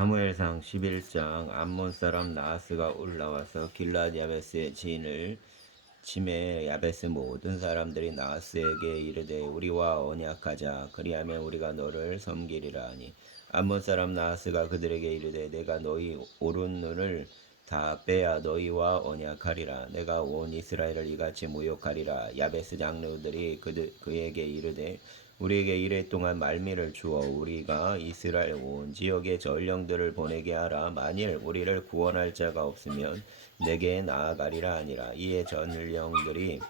사무엘상 11장. 암몬 사람 나하스가 올라와서 길랏 야베스의 진을 치매 야베스 모든 사람들이 나하스에게 이르되 우리와 언약하자, 그리하면 우리가 너를 섬기리라 하니, 암몬 사람 나하스가 그들에게 이르되 내가 너희 오른 눈을 다 빼야 너희와 언약하리라. 내가 온 이스라엘을 이같이 모욕하리라. 야베스 장로들이 그에게 이르되 우리에게 이래 동안 말미를 주어 우리가 이스라엘 온 지역의 전령들을 보내게 하라. 만일 우리를 구원할 자가 없으면 내게 나아가리라 하니라. 이에 전령들이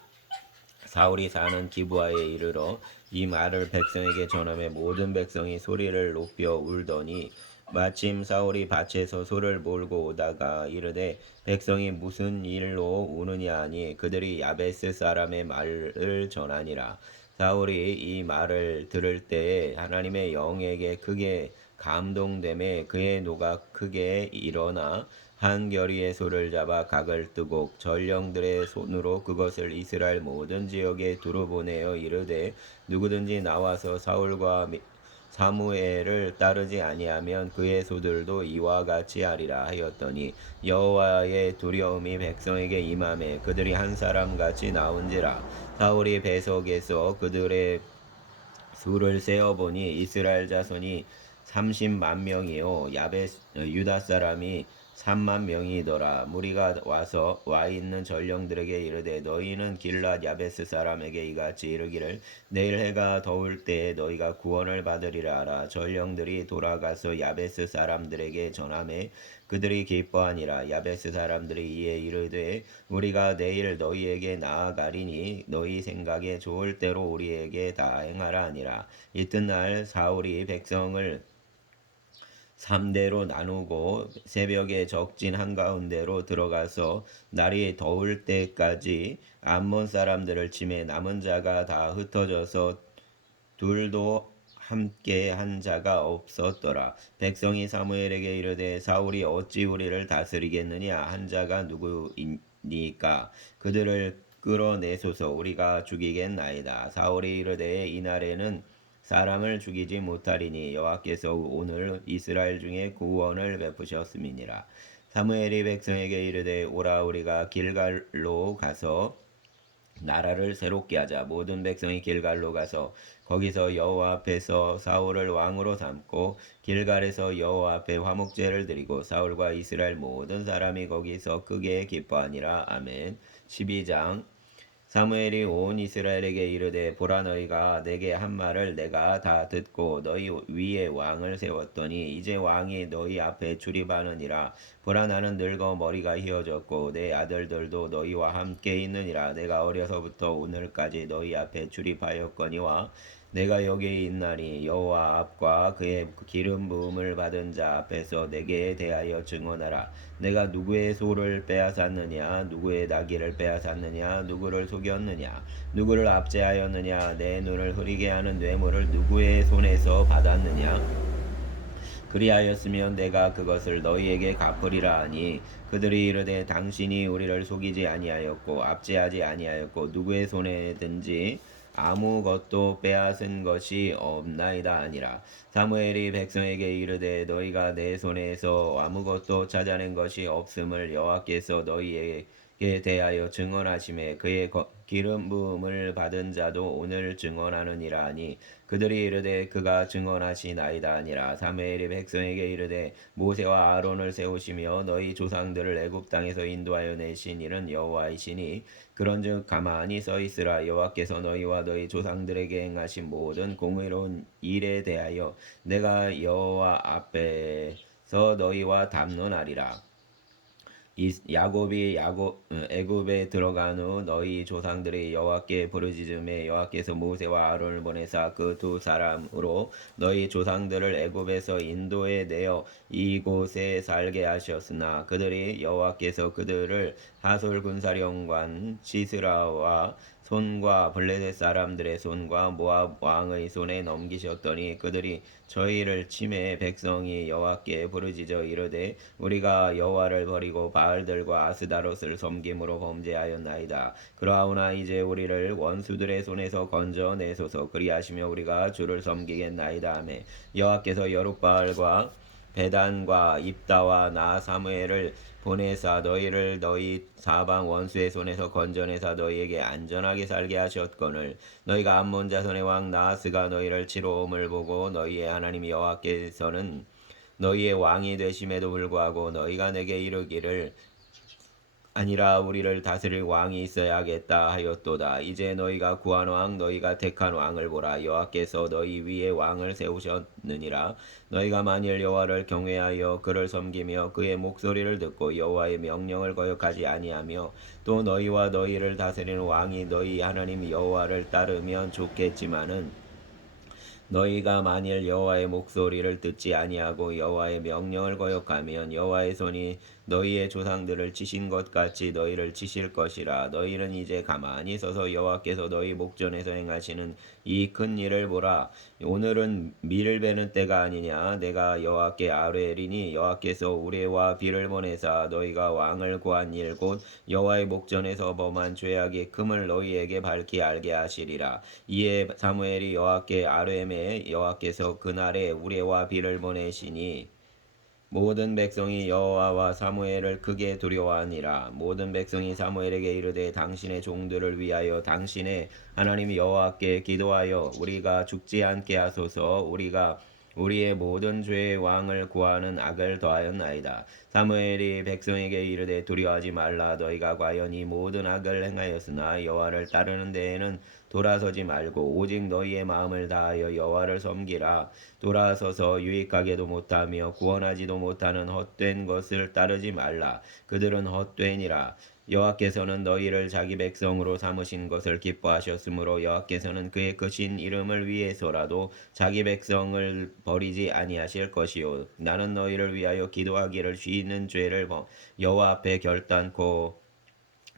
사울이 사는 기브아에 이르러 이 말을 백성에게 전하매 모든 백성이 소리를 높여 울더니, 마침 사울이 밭에서 소를 몰고 오다가 이르되 백성이 무슨 일로 우느냐 하니 그들이 야베스 사람의 말을 전하니라. 사울이 이 말을 들을 때에 하나님의 영에게 크게 감동됨에 그의 노가 크게 일어나 한 겨리의 소를 잡아 각을 뜨고 전령들의 손으로 그것을 이스라엘 모든 지역에 두루 보내어 이르되 누구든지 나와서 사울과 사무엘을 따르지 아니하면 그의 소들도 이와 같이 하리라 하였더니, 여호와의 두려움이 백성에게 임하매 그들이 한 사람 같이 나온지라. 사울이 배석에서 그들의 수를 세어보니 이스라엘 자손이 30만 명이요 유다 사람이 3만 명이더라. 무리가 와서 와 있는 전령들에게 이르되 너희는 길랏 야베스 사람에게 이같이 이르기를 내일 해가 더울 때에 너희가 구원을 받으리라 하라. 전령들이 돌아가서 야베스 사람들에게 전하매 그들이 기뻐하니라. 야베스 사람들이 이에 이르되 우리가 내일 너희에게 나아가리니 너희 생각에 좋을 대로 우리에게 다 행하라 하니라. 이튿날 사울이 백성을 3대로 나누고 새벽에 적진 한가운데로 들어가서 날이 더울 때까지 암몬 사람들을 치매 남은 자가 다 흩어져서 둘도 함께 한 자가 없었더라. 백성이 사무엘에게 이르되 사울이 어찌 우리를 다스리겠느냐? 한 자가 누구이니까 그들을 끌어내소서. 우리가 죽이겠나이다. 사울이 이르되 이날에는 사람을 죽이지 못하리니 여호와께서 오늘 이스라엘 중에 구원을 베푸셨음이니라. 사무엘이 백성에게 이르되 오라, 우리가 길갈로 가서 나라를 새롭게 하자. 모든 백성이 길갈로 가서 거기서 여호와 앞에서 사울을 왕으로 삼고 길갈에서 여호와 앞에 화목제를 드리고 사울과 이스라엘 모든 사람이 거기서 크게 기뻐하니라. 아멘. 12장. 사무엘이 온 이스라엘에게 이르되 보라, 너희가 내게 한 말을 내가 다 듣고 너희 위에 왕을 세웠더니 이제 왕이 너희 앞에 출입하느니라. 보라, 나는 늙어 머리가 휘어졌고 내 아들들도 너희와 함께 있느니라. 내가 어려서부터 오늘까지 너희 앞에 출입하였거니와 내가 여기 있나니 여호와 앞과 그의 기름 부음을 받은 자 앞에서 내게 대하여 증언하라. 내가 누구의 소를 빼앗았느냐? 누구의 나귀를 빼앗았느냐? 누구를 속였느냐? 누구를 압제하였느냐? 내 눈을 흐리게 하는 뇌물을 누구의 손에서 받았느냐? 그리하였으면 내가 그것을 너희에게 갚으리라 하니 그들이 이르되 당신이 우리를 속이지 아니하였고 압제하지 아니하였고 누구의 손에든지 아무것도 빼앗은 것이 없나이다 하니라. 사무엘이 백성에게 이르되 너희가 내 손에서 아무것도 찾아낸 것이 없음을 여호와께서 너희에게 대하여 증언하심에 그의 기름 부음을 받은 자도 오늘 증언하느니라 하니 그들이 이르되 그가 증언하시나이다 하니라. 사무엘이 백성에게 이르되 모세와 아론을 세우시며 너희 조상들을 애굽 땅에서 인도하여 내신 이는 여호와이시니 그런즉 가만히 서 있으라. 여호와께서 너희와 너희 조상들에게 행하신 모든 공의로운 일에 대하여 내가 여호와 앞에서 너희와 담론하리라. 야곱이 애굽에 들어간 후 너희 조상들이 여호와께 부르짖음에 여호와께서 모세와 아론을 보내사 그 두 사람으로 너희 조상들을 애굽에서 인도해 내어 이곳에 살게 하셨으나 그들이 여호와께서 그들을 하솔 군사령관 시스라와 손과 블레셋 사람들의 손과 모압 왕의 손에 넘기셨더니 그들이 저희를 치매 백성이 여호와께 부르짖어 이르되 우리가 여호와를 버리고 바알들과 아스다롯을 섬김으로 범죄하였나이다. 그러하오나 이제 우리를 원수들의 손에서 건져내소서. 그리하시며 우리가 주를 섬기겠나이다 하매 여호와께서 여룻바알과 베단과 입다와 나 사무엘을 보내사 너희를 너희 사방 원수의 손에서 건져내사 너희에게 안전하게 살게 하셨거늘 너희가 암몬 자손의 왕 나하스가 너희를 치러 옴을 보고 너희의 하나님 여호와께서는 너희의 왕이 되심에도 불구하고 너희가 내게 이르기를 아니라 우리를 다스릴 왕이 있어야겠다 하였도다. 이제 너희가 구한 왕 너희가 택한 왕을 보라. 여호와께서 너희 위에 왕을 세우셨느니라. 너희가 만일 여호와를 경외하여 그를 섬기며 그의 목소리를 듣고 여호와의 명령을 거역하지 아니하며 또 너희와 너희를 다스리는 왕이 너희 하나님 여호와를 따르면 좋겠지만은 너희가 만일 여호와의 목소리를 듣지 아니하고 여호와의 명령을 거역하면 여호와의 손이 너희의 조상들을 치신 것 같이 너희를 치실 것이라. 너희는 이제 가만히 서서 여호와께서 너희 목전에서 행하시는 이 큰 일을 보라. 오늘은 밀을 베는 때가 아니냐. 내가 여호와께 아뢰리니 여호와께서 우레와 비를 보내사 너희가 왕을 구한 일 곧 여호와의 목전에서 범한 죄악의 금을 너희에게 밝히 알게 하시리라. 이에 사무엘이 여호와께 아뢰매 여호와께서 그날에 우레와 비를 보내시니 모든 백성이 여호와와 사무엘을 크게 두려워하니라. 모든 백성이 사무엘에게 이르되 당신의 종들을 위하여 당신의 하나님 여호와께 기도하여 우리가 죽지 않게 하소서. 우리가 우리의 모든 죄의 왕을 구하는 악을 더하였나이다. 사무엘이 백성에게 이르되 두려워하지 말라. 너희가 과연 이 모든 악을 행하였으나 여호와를 따르는 데에는 돌아서지 말고 오직 너희의 마음을 다하여 여호와를 섬기라. 돌아서서 유익하게도 못하며 구원하지도 못하는 헛된 것을 따르지 말라. 그들은 헛되니라. 여호와께서는 너희를 자기 백성으로 삼으신 것을 기뻐하셨으므로 여호와께서는 그의 크신 이름을 위해서라도 자기 백성을 버리지 아니하실 것이요 나는 너희를 위하여 기도하기를 쉬는 죄를 여호와 앞에 결단코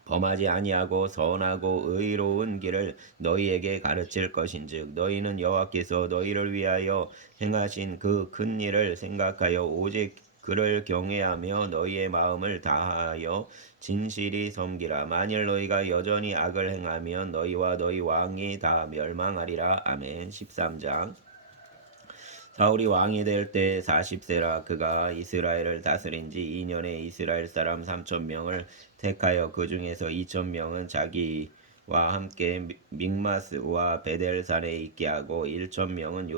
범하지 아니하고 선하고 의로운 길을 너희에게 가르칠 것인즉 너희는 여호와께서 너희를 위하여 행하신 그 큰 일을 생각하여 오직 그를 경외하며 너희의 마음을 다하여 진실이 섬기라. 만일 너희가 여전히 악을 행하면 너희와 너희 왕이 다 멸망하리라. 아멘. 13장. 사울이 왕이 될 때 40세라. 그가 이스라엘을 다스린 지 2년에 이스라엘 사람 3,000명을 택하여 그 중에서 2,000명은 자기와 함께 믹마스와 베델산에 있게 하고 1,000명은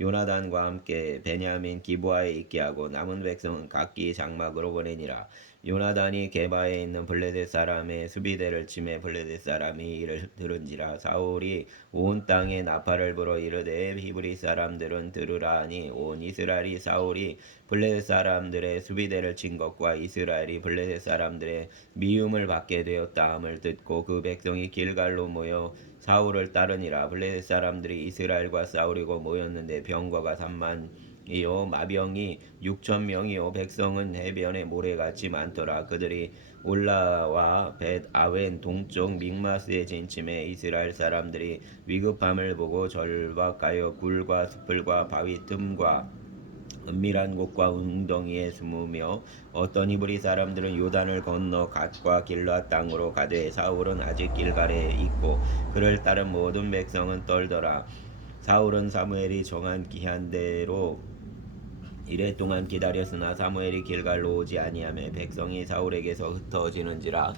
요나단과 함께 베냐민 기브아에 있게 하고 남은 백성은 각기 장막으로 보내니라. 요나단이 게바에 있는 블레셋 사람의 수비대를 치매 블레셋 사람이 이를 들은지라. 사울이 온 땅에 나팔을 불어 이르되 히브리 사람들은 들으라 하니 온 이스라엘이 사울이 블레셋 사람들의 수비대를 친 것과 이스라엘이 블레셋 사람들의 미움을 받게 되었다 함을 듣고 그 백성이 길갈로 모여 사울을 따르니라. 블레셋 사람들이 이스라엘과 싸우려고 모였는데 병거가 3만이요 마병이 6,000명이요 백성은 해변에 모래같이 많더라. 그들이 올라와 벳 아웬 동쪽 믹마스에 진침해 이스라엘 사람들이 위급함을 보고 절박하여 굴과 숲을과 바위 틈과 은밀한 곳과 웅덩이에 숨으며 어떤 히브리 사람들은 요단을 건너 갓과 길앗 땅으로 가되 사울은 아직 길갈에 있고 그를 따른 모든 백성은 떨더라. 사울은 사무엘이 정한 기한대로 이래 동안 기다렸으나 사무엘이 길갈로 오지 아니하며 백성이 사울에게서 흩어지는지라.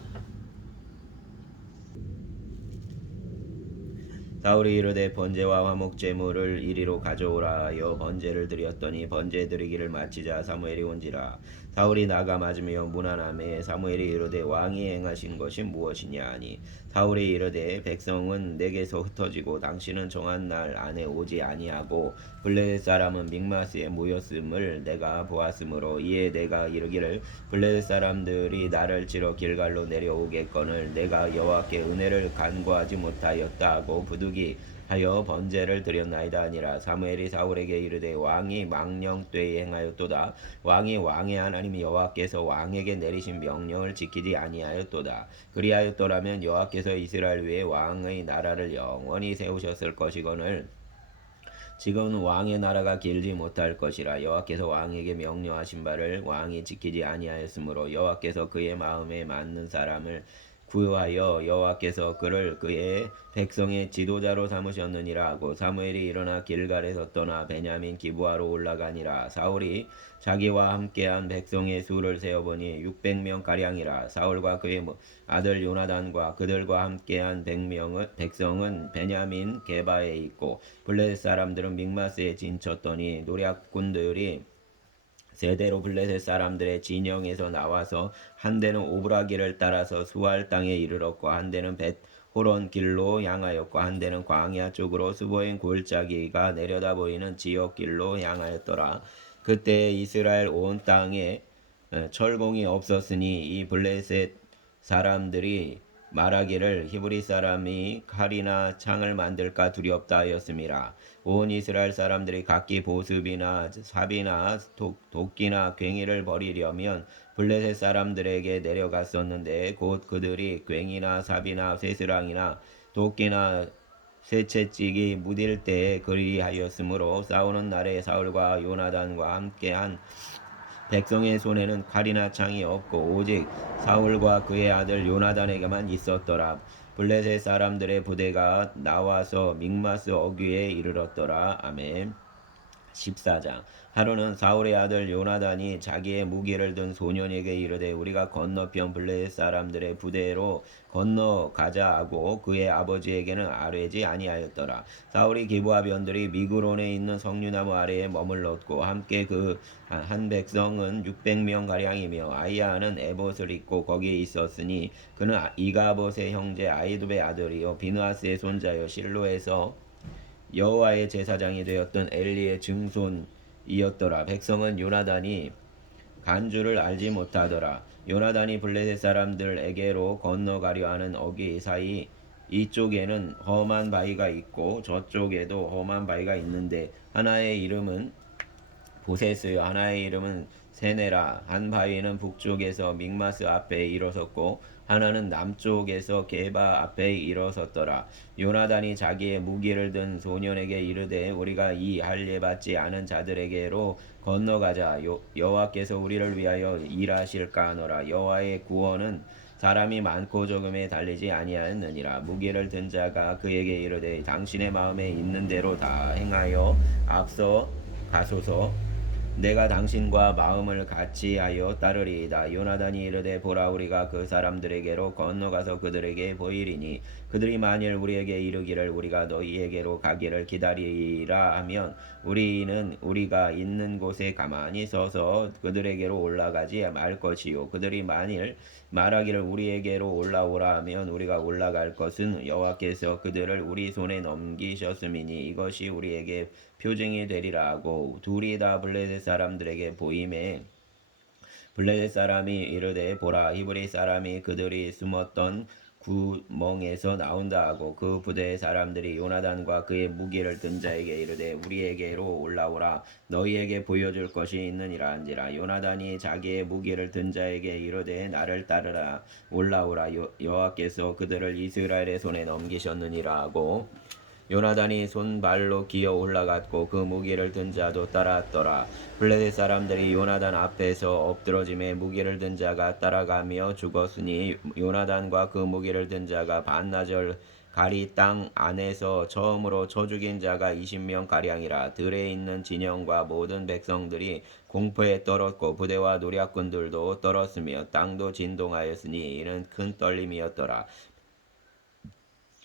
사울이 이르되 번제와 화목 제물을 이리로 가져오라 하여 번제를 드렸더니 번제 드리기를 마치자 사무엘이 온지라. 사울이 나가 맞으며 문안하매 사무엘이 이르되 왕이 행하신 것이 무엇이냐 하니 사울이 이르되 백성은 내게서 흩어지고 당신은 정한 날 안에 오지 아니하고 블레셋 사람은 믹마스에 모였음을 내가 보았으므로 이에 내가 이르기를 블레셋 사람들이 나를 치러 길갈로 내려오겠거늘 내가 여호와께 은혜를 간구하지 못하였다 하고 부득이 하여 번제를 드렸나이다 하니라. 사무엘이 사울에게 이르되 왕이 망령 때에 행하였도다. 왕이 왕의 하나님 여호와께서 왕에게 내리신 명령을 지키지 아니하였도다. 그리하였더라면 여호와께서 이스라엘 위에 왕의 나라를 영원히 세우셨을 것이거늘 지금은 왕의 나라가 길지 못할 것이라. 여호와께서 왕에게 명령하신 바를 왕이 지키지 아니하였으므로 여호와께서 그의 마음에 맞는 사람을 구하여 여호와께서 그를 그의 백성의 지도자로 삼으셨느니라 하고 사무엘이 일어나 길갈에서 떠나 베냐민 기브아로 올라가니라. 사울이 자기와 함께한 백성의 수를 세어보니 600명 가량이라. 사울과 그의 아들 요나단과 그들과 함께한 백성은 베냐민 게바에 있고 블레셋 사람들은 믹마스에 진쳤더니 노략군들이 세대로 블레셋 사람들의 진영에서 나와서 한 대는 오브라기를 따라서 수알 땅에 이르렀고 한 대는 벳 호론 길로 향하였고 한 대는 광야 쪽으로 스보임 골짜기가 내려다 보이는 지역 길로 향하였더라. 그때 이스라엘 온 땅에 철공이 없었으니 이 블레셋 사람들이 말하기를 히브리 사람이 칼이나 창을 만들까 두렵다 하였음이라. 온 이스라엘 사람들이 각기 보습이나 삽이나 도끼나 괭이를 버리려면 블레셋 사람들에게 내려갔었는데 곧 그들이 괭이나 삽이나 쇠스랑이나 도끼나 쇠채찍이 무딜 때에 그리하였으므로 싸우는 날에 사울과 요나단과 함께한 백성의 손에는 칼이나 창이 없고 오직 사울과 그의 아들 요나단에게만 있었더라. 블레셋 사람들의 부대가 나와서 믹마스 어귀에 이르렀더라. 아멘. 14장. 하루는 사울의 아들 요나단이 자기의 무기를 든 소년에게 이르되 우리가 건너편 블레셋 사람들의 부대로 건너가자 하고 그의 아버지에게는 아뢰지 아니하였더라. 사울이 기브아 변들이 미그론에 있는 석류나무 아래에 머물렀고 함께 그 한 백성은 600명 가량이며 아이야는 에봇을 입고 거기에 있었으니 그는 이가봇의 형제 아이두베의 아들이요 비느하스의 손자여 실로에서 여호와의 제사장이 되었던 엘리의 증손이었더라. 백성은 요나단이 간주를 알지 못하더라. 요나단이 블레셋 사람들에게로 건너가려 하는 어귀 사이 이쪽에는 험한 바위가 있고 저쪽에도 험한 바위가 있는데 하나의 이름은 보세스요 하나의 이름은 세네라. 한 바위는 북쪽에서 믹마스 앞에 일어섰고 하나는 남쪽에서 게바 앞에 일어섰더라. 요나단이 자기의 무기를 든 소년에게 이르되 우리가 이 할례 받지 않은 자들에게로 건너가자. 여호와께서 우리를 위하여 일하실까 하노라. 여호와의 구원은 사람이 많고 적음에 달리지 아니하였느니라. 무기를 든 자가 그에게 이르되 당신의 마음에 있는 대로 다 행하여 앞서 가소서. 내가 당신과 마음을 같이하여 따르리이다. 요나단이 이르되 보라 우리가 그 사람들에게로 건너가서 그들에게 보이리니 그들이 만일 우리에게 이르기를 우리가 너희에게로 가기를 기다리라 하면 우리는 우리가 있는 곳에 가만히 서서 그들에게로 올라가지 말 것이요 그들이 만일 말하기를 우리에게로 올라오라 하면 우리가 올라갈 것은 여호와께서 그들을 우리 손에 넘기셨음이니 이것이 우리에게 표징이 되리라 하고 둘이 다 블레셋 사람들에게 보임에 블레셋 사람이 이르되 보라 히브리 사람이 그들이 숨었던 구멍에서 나온다 하고 그 부대의 사람들이 요나단과 그의 무기를 든 자에게 이르되 우리에게로 올라오라 너희에게 보여줄 것이 있느니라 한지라. 요나단이 자기의 무기를 든 자에게 이르되 나를 따르라 올라오라 여호와께서 그들을 이스라엘의 손에 넘기셨느니라 하고 요나단이 손발로 기어 올라갔고 그 무기를 든 자도 따랐더라. 블레셋 사람들이 요나단 앞에서 엎드러짐에 무기를 든 자가 따라가며 죽었으니 요나단과 그 무기를 든 자가 반나절 가리 땅 안에서 처음으로 쳐 죽인 자가 20명 가량이라. 들에 있는 진영과 모든 백성들이 공포에 떨었고 부대와 노략군들도 떨었으며 땅도 진동하였으니 이는 큰 떨림이었더라.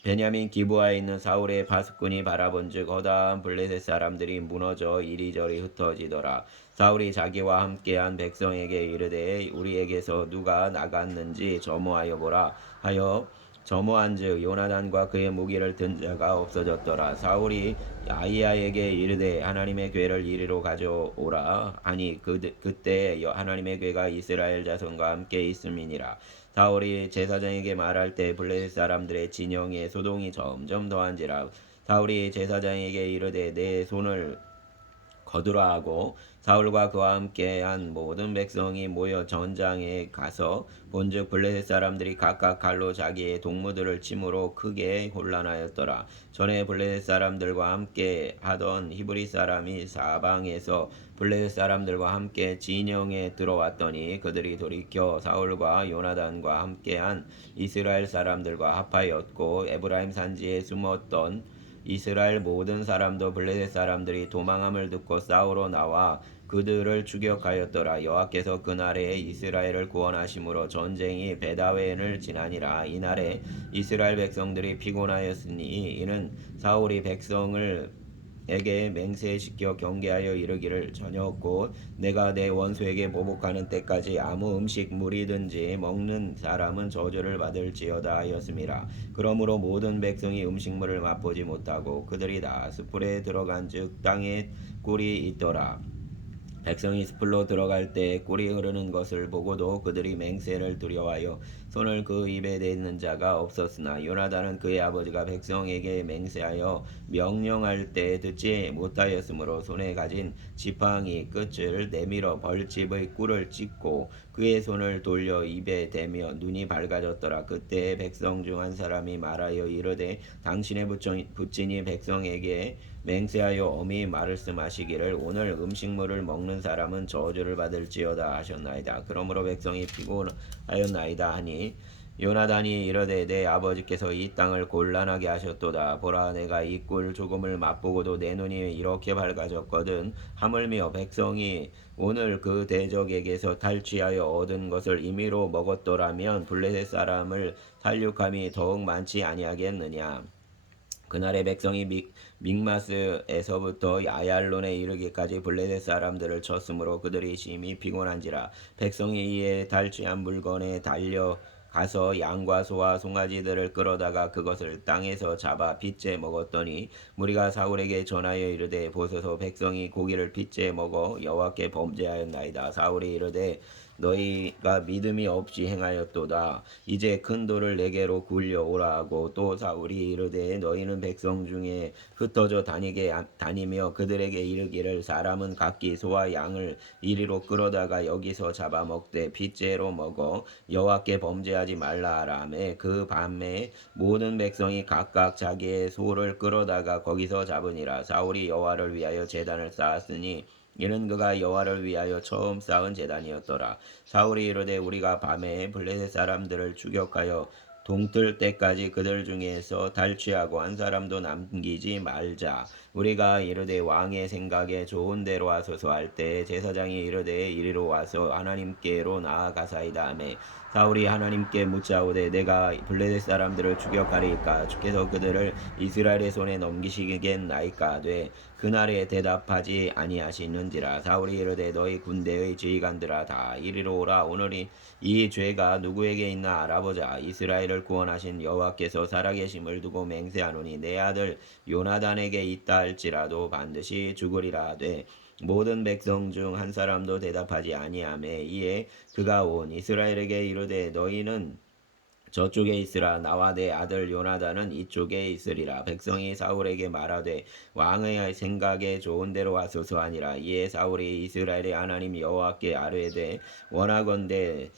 베냐민 기브아에 있는 사울의 파수꾼이 바라본즉 허다한 블레셋 사람들이 무너져 이리저리 흩어지더라. 사울이 자기와 함께한 백성에게 이르되 우리에게서 누가 나갔는지 점호하여 보라 하여 점호한즉 요나단과 그의 무기를 든 자가 없어졌더라. 사울이 아이야에게 이르되 하나님의 궤를 이리로 가져오라 하니 그때 하나님의 궤가 이스라엘 자손과 함께 있음이니라. 사울이 제사장에게 말할 때 블레셋 사람들의 진영에 소동이 점점 더한지라. 사울이 제사장에게 이르되 내 손을 거두라 하고 사울과 그와 함께한 모든 백성이 모여 전장에 가서 본즉 블레셋 사람들이 각각 칼로 자기의 동무들을 침으로 크게 혼란하였더라. 전에 블레셋 사람들과 함께 하던 히브리 사람이 사방에서 블레셋 사람들과 함께 진영에 들어왔더니 그들이 돌이켜 사울과 요나단과 함께한 이스라엘 사람들과 합하였고 에브라임 산지에 숨었던 이스라엘 모든 사람도 블레셋 사람들이 도망함을 듣고 싸우러 나와 그들을 추격하였더라. 여호와께서 그날에 이스라엘을 구원하심으로 전쟁이 베다웬을 지나니라. 이날에 이스라엘 백성들이 피곤하였으니 이는 사울이 백성을 에게 맹세시켜 경계하여 이르기를 저녁 곧 내가 내 원수에게 보복하는 때까지 아무 음식물이든지 먹는 사람은 저주를 받을지어다 하였음이라. 그러므로 모든 백성이 음식물을 맛보지 못하고 그들이 다 숯불에 들어간즉 땅에 꿀이 있더라. 백성이 숲으로 들어갈 때 꿀이 흐르는 것을 보고도 그들이 맹세를 두려워하여 손을 그 입에 대는 자가 없었으나 요나단은 그의 아버지가 백성에게 맹세하여 명령할 때 듣지 못하였으므로 손에 가진 지팡이 끝을 내밀어 벌집의 꿀을 찢고 그의 손을 돌려 입에 대며 눈이 밝아졌더라. 그때 백성 중 한 사람이 말하여 이르되 당신의 부친이 백성에게 맹세하여 엄히 말씀하시기를 오늘 음식물을 먹는 사람은 저주를 받을지어다 하셨나이다. 그러므로 백성이 피곤하였나이다 하니 요나단이 이르되 내 아버지께서 이 땅을 곤란하게 하셨도다. 보라 내가 이 꿀 조금을 맛보고도 내 눈이 이렇게 밝아졌거든. 하물며 백성이 오늘 그 대적에게서 탈취하여 얻은 것을 임의로 먹었더라면 블레셋 사람을 살육함이 더욱 많지 아니하겠느냐. 그날의 백성이 믹마스에서부터 야얄론에 이르기까지 블레셋 사람들을 쳤으므로 그들이 심히 피곤한지라. 백성이 이에 탈취한 물건에 달려 가서 양과 소와 송아지들을 끌어다가 그것을 땅에서 잡아 빚제 먹었더니 무리가 사울에게 전하여 이르되 보소서 백성이 고기를 빚제 먹어 여호와께 범죄하였나이다. 사울이 이르되 너희가 믿음이 없이 행하였도다. 이제 큰 돌을 내게로 굴려오라 하고 또 사울이 이르되 너희는 백성 중에 흩어져 다니며 그들에게 이르기를 사람은 각기 소와 양을 이리로 끌어다가 여기서 잡아먹되 빚제로 먹어 여호와께 범죄하지 말라 하라매. 그 밤에 모든 백성이 각각 자기의 소를 끌어다가 거기서 잡으니라. 사울이 여호와를 위하여 제단을 쌓았으니 이는 그가 여호와를 위하여 처음 쌓은 제단이었더라. 사울이 이르되 우리가 밤에 블레셋 사람들을 추격하여 동틀 때까지 그들 중에서 탈취하고 한 사람도 남기지 말자. 우리가 이르되 왕의 생각에 좋은 대로 하소서 할 때 제사장이 이르되 이리로 와서 하나님께로 나아가사이다 하매 사울이 하나님께 묻자오되 내가 블레셋 사람들을 추격하리이까 주께서 그들을 이스라엘의 손에 넘기시겠나이까 하되 그날에 대답하지 아니하시는지라. 사울이 이르되 너희 군대의 지휘관들아 다 이리로 오라. 오늘이 이 죄가 누구에게 있나 알아보자. 이스라엘을 구원하신 여호와께서 살아계심을 두고 맹세하노니 내 아들 요나단에게 있다 할지라도 반드시 죽으리라 하되 모든 백성 중 한 사람도 대답하지 아니하매 이에 그가 온 이스라엘에게 이르되 너희는 저쪽에 있으라. 나와 내 아들 요나단은 이쪽에 있으리라. 백성이 사울에게 말하되 왕의 생각에 좋은 대로 하소서 하니라. 이에 사울이 이스라엘의 하나님 여호와께 아뢰되 원하건대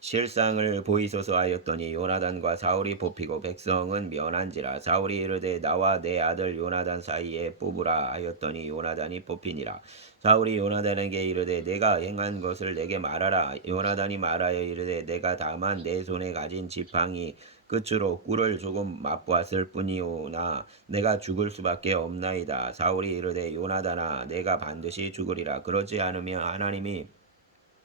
실상을 보이소서 하였더니 요나단과 사울이 뽑히고 백성은 면한지라. 사울이 이르되 나와 내 아들 요나단 사이에 뽑으라 하였더니 요나단이 뽑히니라. 사울이 요나단에게 이르되 내가 행한 것을 내게 말하라. 요나단이 말하여 이르되 내가 다만 내 손에 가진 지팡이 끝으로 꿀을 조금 맛보았을 뿐이오나 내가 죽을 수밖에 없나이다. 사울이 이르되 요나단아 내가 반드시 죽으리라. 그렇지 않으면 하나님이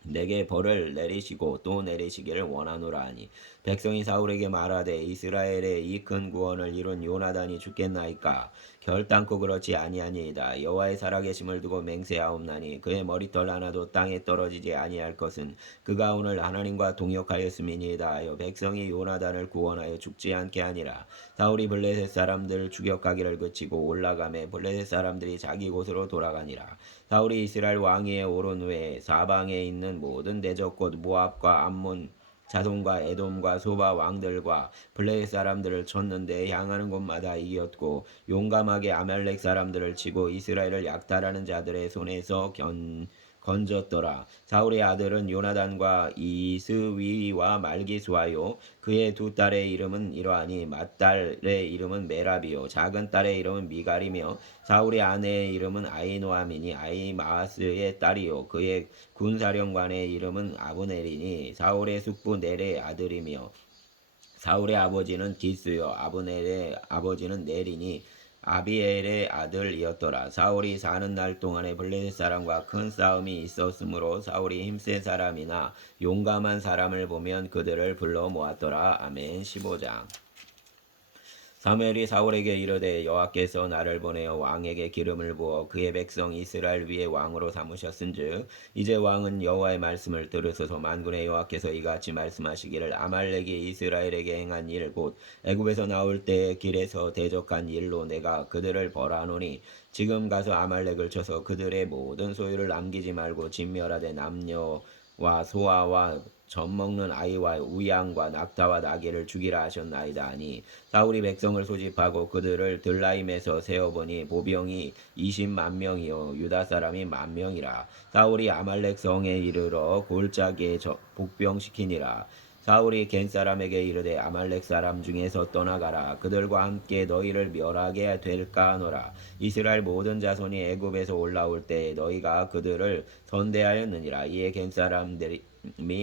내게 벌을 내리시고 또 내리시기를 원하노라 하니 백성이 사울에게 말하되 이스라엘의 이 큰 구원을 이룬 요나단이 죽겠나이까. 결단코 그렇지 아니하니이다. 여호와의 살아계심을 두고 맹세하옵나니 그의 머리털 하나도 땅에 떨어지지 아니할 것은 그가 오늘 하나님과 동역하였음이니이다 하여 백성이 요나단을 구원하여 죽지 않게 하니라. 사울이 블레셋 사람들을 추격하기를 그치고 올라가매 블레셋 사람들이 자기 곳으로 돌아가니라. 사울이 이스라엘 왕위에 오른 후에 사방에 있는 모든 대적 곧 모압과 암몬 자돔과 에돔과 소바 왕들과 블레셋 사람들을 쳤는데 향하는 곳마다 이겼고 용감하게 아말렉 사람들을 치고 이스라엘을 약탈하는 자들의 손에서 건졌더라. 사울의 아들은 요나단과 이스위와 말기수하요. 그의 두 딸의 이름은 이러하니 맏딸의 이름은 메라비요 작은 딸의 이름은 미갈이며 사울의 아내의 이름은 아이노아미니 아히마아스의 딸이요 그의 군사령관의 이름은 아브넬이니 사울의 숙부 넬의 아들이며 사울의 아버지는 기스요 아브넬의 아버지는 넬이니 아비엘의 아들이었더라. 사울이 사는 날 동안에 블레셋 사람과 큰 싸움이 있었으므로 사울이 힘센 사람이나 용감한 사람을 보면 그들을 불러 모았더라. 아멘. 15장. 사무엘이 사울에게 이르되 여호와께서 나를 보내어 왕에게 기름을 부어 그의 백성 이스라엘 위에 왕으로 삼으셨은즉 이제 왕은 여호와의 말씀을 들으소서. 만군의 여호와께서 이같이 말씀하시기를 아말렉이 이스라엘에게 행한 일 곧 애굽에서 나올 때 길에서 대적한 일로 내가 그들을 벌하노니 지금 가서 아말렉을 쳐서 그들의 모든 소유를 남기지 말고 진멸하되 남녀와 소아와 젖먹는 아이와 우양과 낙타와 나귀를 죽이라 하셨나이다 하니 사울이 백성을 소집하고 그들을 들라임에서 세어보니 보병이 20만 명이요 유다 사람이 10,000명이라. 사울이 아말렉 성에 이르러 골짜기에 복병시키니라. 사울이 겐 사람에게 이르되 아말렉 사람 중에서 떠나가라. 그들과 함께 너희를 멸하게 될까 하노라. 이스라엘 모든 자손이 애굽에서 올라올 때 너희가 그들을 선대하였느니라. 이에 겐 사람들이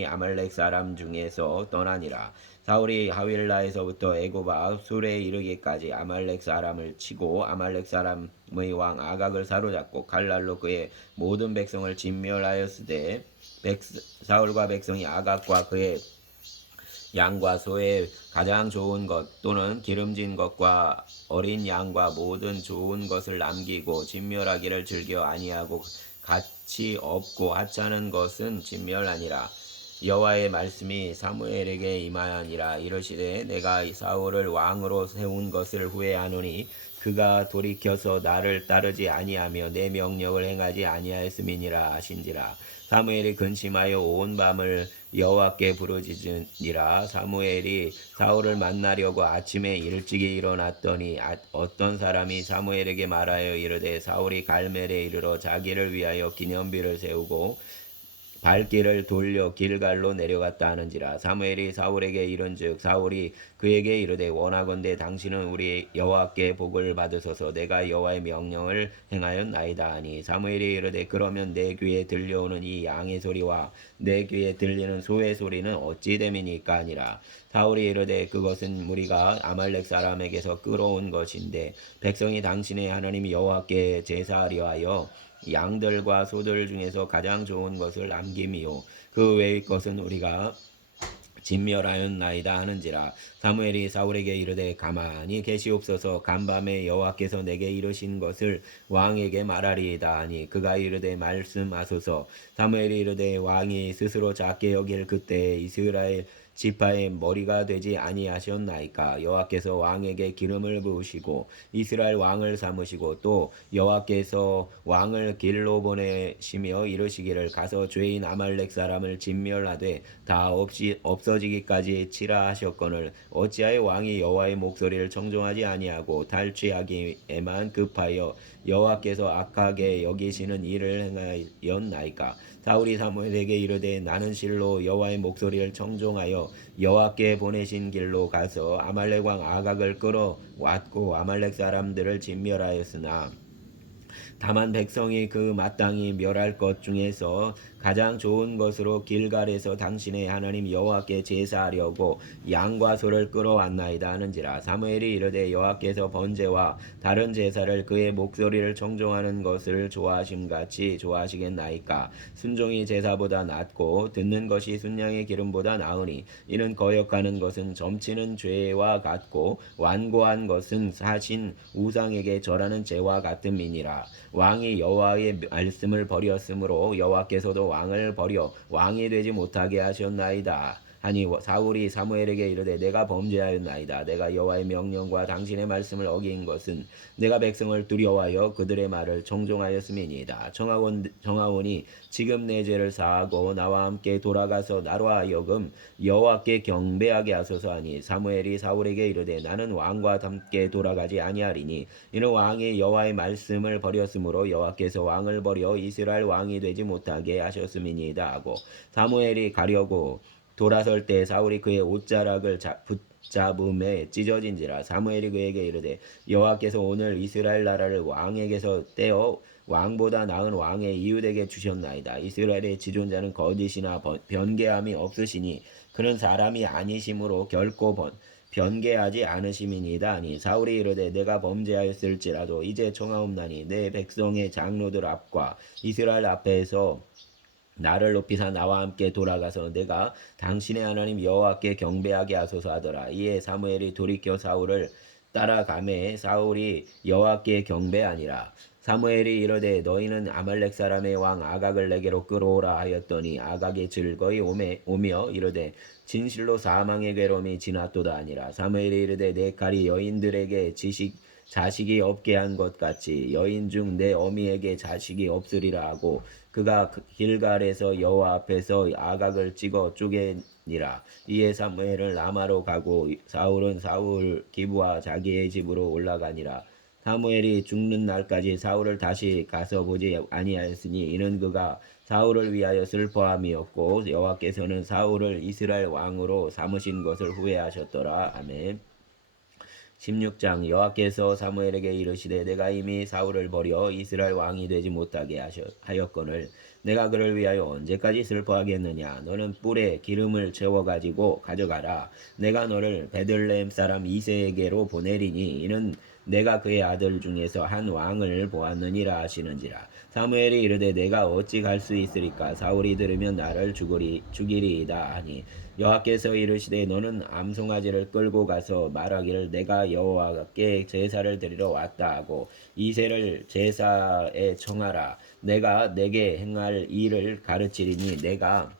아말렉 사람 중에서 떠나니라. 사울이 하윌라에서부터 애굽아 술에 이르기까지 아말렉 사람을 치고 아말렉 사람의 왕 아각을 사로잡고 칼날로 그의 모든 백성을 진멸하였으되 사울과 백성이 아각과 그의 양과 소의 가장 좋은 것 또는 기름진 것과 어린 양과 모든 좋은 것을 남기고 진멸하기를 즐겨 아니하고 가치 없고 하찮은 것은 진멸하니라. 여호와의 말씀이 사무엘에게 임하니라. 이르시되 내가 사울을 왕으로 세운 것을 후회하노니 그가 돌이켜서 나를 따르지 아니하며 내 명령을 행하지 아니하였음이니라 하신지라. 사무엘이 근심하여 온 밤을 여호와께 부르짖으니라. 사무엘이 사울을 만나려고 아침에 일찍이 일어났더니 어떤 사람이 사무엘에게 말하여 이르되 사울이 갈멜에 이르러 자기를 위하여 기념비를 세우고 발길을 돌려 길갈로 내려갔다 하는지라. 사무엘이 사울에게 이른즉 사울이 그에게 이르되 원하건대 당신은 우리 여호와께 복을 받으소서. 내가 여호와의 명령을 행하였나이다 하니 사무엘이 이르되 그러면 내 귀에 들려오는 이 양의 소리와 내 귀에 들리는 소의 소리는 어찌 됨이니까 하니라. 사울이 이르되 그것은 우리가 아말렉 사람에게서 끌어온 것인데 백성이 당신의 하나님 여호와께 제사하려 하여 양들과 소들 중에서 가장 좋은 것을 남김이요 그 외의 것은 우리가 진멸하였나이다 하는지라. 사무엘이 사울에게 이르되 가만히 계시옵소서. 간밤에 여호와께서 내게 이르신 것을 왕에게 말하리이다 하니 그가 이르되 말씀하소서. 사무엘이 이르되 왕이 스스로 작게 여길 그때에 이스라엘 지파의 머리가 되지 아니하셨나이까. 여호와께서 왕에게 기름을 부으시고 이스라엘 왕을 삼으시고 또 여호와께서 왕을 길로 보내시며 이르시기를 가서 죄인 아말렉 사람을 진멸하되 다 없어지기까지 치라 하셨거늘 어찌하여 왕이 여호와의 목소리를 청종하지 아니하고 탈취하기에만 급하여 여호와께서 악하게 여기시는 일을 행하였나이까. 사울이 사무엘에게 이르되 나는 실로 여호와의 목소리를 청종하여 여호와께 보내신 길로 가서 아말렉 왕 아각을 끌어왔고 아말렉 사람들을 진멸하였으나 다만 백성이 그 마땅히 멸할 것 중에서 가장 좋은 것으로 길갈에서 당신의 하나님 여호와께 제사하려고 양과 소를 끌어왔나이다 하는지라. 사무엘이 이르되 여호와께서 번제와 다른 제사를 그의 목소리를 청종하는 것을 좋아하심같이 좋아하시겠나이까. 순종이 제사보다 낫고 듣는 것이 순양의 기름보다 나으니 이는 거역하는 것은 점치는 죄와 같고 완고한 것은 사신 우상에게 절하는 죄와 같음이니라. 왕이 여호와의 말씀을 버렸으므로 여호와께서도 왕을 버려 왕이 되지 못하게 하셨나이다. 하니 사울이 사무엘에게 이르되 내가 범죄하였나이다. 내가 여호와의 명령과 당신의 말씀을 어긴 것은 내가 백성을 두려워하여 그들의 말을 청종하였음이니이다. 청하오니 지금 내 죄를 사하고 나와 함께 돌아가서 나로 하여금 여호와께 경배하게 하소서 하니 사무엘이 사울에게 이르되 나는 왕과 함께 돌아가지 아니하리니 이는 왕이 여호와의 말씀을 버렸으므로 여호와께서 왕을 버려 이스라엘 왕이 되지 못하게 하셨음이니이다 하고 사무엘이 가려고 돌아설 때 사울이 그의 옷자락을 붙잡음에 찢어진지라 사무엘이 그에게 이르되 여호와께서 오늘 이스라엘 나라를 왕에게서 떼어 왕보다 나은 왕의 이웃에게 주셨나이다. 이스라엘의 지존자는 거짓이나 변개함이 없으시니 그는 사람이 아니심으로 결코 변개하지 않으심이니이다 하니 사울이 이르되 내가 범죄하였을지라도 이제 청하옵나니 내 백성의 장로들 앞과 이스라엘 앞에서 나를 높이사 나와 함께 돌아가서 내가 당신의 하나님 여호와께 경배하게 하소서 하더라. 이에 사무엘이 돌이켜 사울을 따라가매 사울이 여호와께 경배하니라. 사무엘이 이르되 너희는 아말렉 사람의 왕 아각을 내게로 끌어오라 하였더니 아각이 즐거이 오며 이르되 진실로 사망의 괴로움이 지났도다 하니라. 사무엘이 이르되 내 칼이 여인들에게 자식이 없게 한 것 같이 여인 중 내 어미에게 자식이 없으리라 하고 그가 길갈에서 여호와 앞에서 아각을 찍어 쪼개니라. 이에 사무엘은 라마로 가고 사울은 사울 기브와 자기의 집으로 올라가니라. 사무엘이 죽는 날까지 사울을 다시 가서 보지 아니하였으니 이는 그가 사울을 위하여 슬퍼함이었고 여호와께서는 사울을 이스라엘 왕으로 삼으신 것을 후회하셨더라. 아멘. 16장 여호와께서 사무엘에게 이르시되 내가 이미 사울을 버려 이스라엘 왕이 되지 못하게 하였거늘 내가 그를 위하여 언제까지 슬퍼하겠느냐. 너는 뿔에 기름을 채워가지고 가져가라. 내가 너를 베들레헴 사람 이새에게로 보내리니 이는 내가 그의 아들 중에서 한 왕을 보았느니라 하시는지라. 사무엘이 이르되 내가 어찌 갈 수 있으리까. 사울이 들으면 나를 죽이리이다 하니 여호와께서 이르시되 너는 암송아지를 끌고 가서 말하기를 내가 여호와께 제사를 드리러 왔다 하고 이새를 제사에 청하라. 내가 내게 행할 일을 가르치리니 내가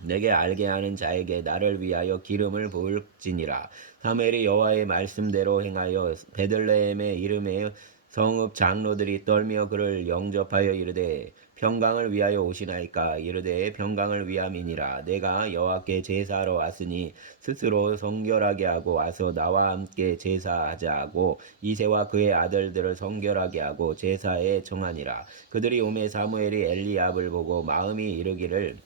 내게 알게 하는 자에게 나를 위하여 기름을 부을지니라. 사무엘이 여호와의 말씀대로 행하여 베들레헴의 이름의 성읍 장로들이 떨며 그를 영접하여 이르되 평강을 위하여 오시나이까. 이르되 평강을 위함이니라. 내가 여호와께 제사하러 왔으니 스스로 성결하게 하고 와서 나와 함께 제사하자 하고 이새와 그의 아들들을 성결하게 하고 제사에 청하니라. 그들이 오매 사무엘이 엘리압을 보고 마음이 이르기를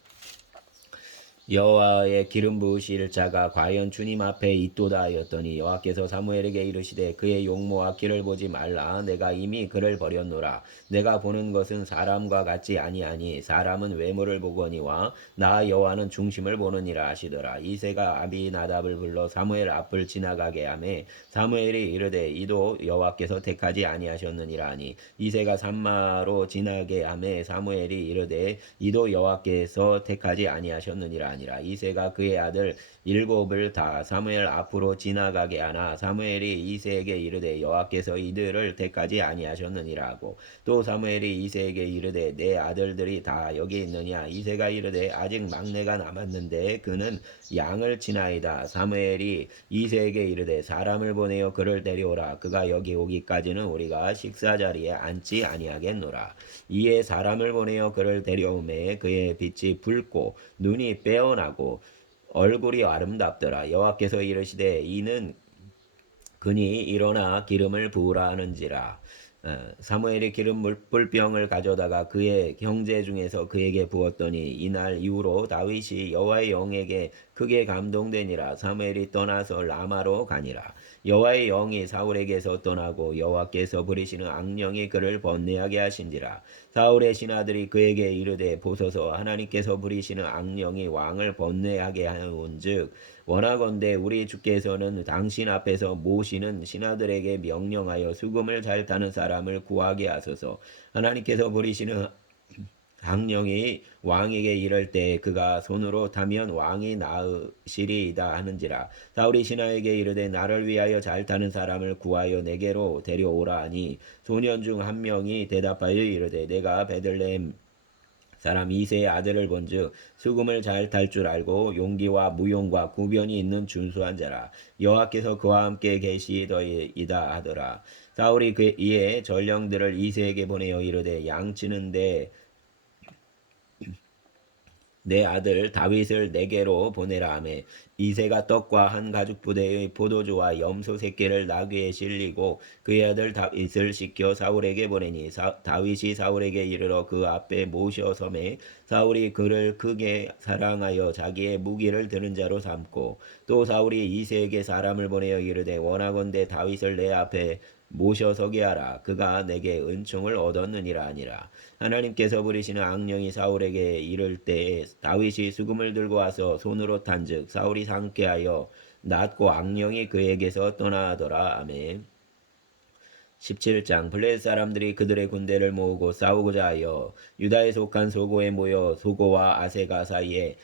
여호와의 기름 부으실 자가 과연 주님 앞에 있도다 하였더니 여호와께서 사무엘에게 이르시되 그의 용모와 길을 보지 말라. 내가 이미 그를 버렸노라. 내가 보는 것은 사람과 같지 아니하니 사람은 외모를 보거니와 나 여호와는 중심을 보느니라 하시더라. 이새가 아비나답을 불러 사무엘 앞을 지나가게 하매 사무엘이 이르되 이도 여호와께서 택하지 아니하셨느니라 하니 이새가 산마로 지나게 하매 사무엘이 이르되 이도 여호와께서 택하지 아니하셨느니라 아니라. 이새가 그의 아들 7을 다 사무엘 앞으로 지나가게 하나 사무엘이 이새에게 이르되 여호와께서 이들을 택하지 아니하셨느니라 하고 또 사무엘이 이새에게 이르되 내 아들들이 다 여기 있느냐. 이새가 이르되 아직 막내가 남았는데 그는 양을 치나이다. 사무엘이 이새에게 이르되 사람을 보내어 그를 데려오라. 그가 여기 오기까지는 우리가 식사 자리에 앉지 아니하겠노라. 이에 사람을 보내어 그를 데려오매 그의 빛이 붉고 눈이 빼어나고 얼굴이 아름답더라. 여호와께서 이르시되 이는 그니 일어나 기름을 부으라 하는지라. 사무엘이 기름 물병을 가져다가 그의 형제 중에서 그에게 부었더니 이날 이후로 다윗이 여호와의 영에게 크게 감동되니라. 사무엘이 떠나서 라마로 가니라. 여호와의 영이 사울에게서 떠나고 여호와께서 부리시는 악령이 그를 번뇌하게 하신지라. 사울의 신하들이 그에게 이르되 보소서 하나님께서 부리시는 악령이 왕을 번뇌하게 하온즉 원하건대 우리 주께서는 당신 앞에서 모시는 신하들에게 명령하여 수금을 잘 타는 사람을 구하게 하소서. 하나님께서 부리시는 악령이 왕에게 이를 때 그가 손으로 타면 왕이 나으시리이다 하는지라. 사울이 신하에게 이르되 나를 위하여 잘 타는 사람을 구하여 내게로 데려오라 하니 소년 중 한 명이 대답하여 이르되 내가 베들레헴 사람 이세의 아들을 본즉 수금을 잘 탈 줄 알고 용기와 무용과 구변이 있는 준수한 자라. 여호와께서 그와 함께 계시더이다 하더라. 사울이 이에 전령들을 이세에게 보내어 이르되 양치는데 내 아들 다윗을 내게로 보내라 하매 이새가 떡과 한 가죽 부대의 포도주와 염소 새끼를 나귀에 실리고 그의 아들 다윗을 시켜 사울에게 보내니 다윗이 사울에게 이르러 그 앞에 모셔섬에 사울이 그를 크게 사랑하여 자기의 무기를 드는 자로 삼고 또 사울이 이새에게 사람을 보내어 이르되 원하건대 다윗을 내 앞에 모셔서게 하라. 그가 내게 은총을 얻었느니라 하니라. 하나님께서 부리시는 악령이 사울에게 이를 때에 다윗이 수금을 들고 와서 손으로 탄즉 사울이 상쾌하여 낫고 악령이 그에게서 떠나더라. 아멘. 17장 블레셋 사람들이 그들의 군대를 모으고 싸우고자 하여 유다에 속한 소고에 모여 소고와 아세가 사이에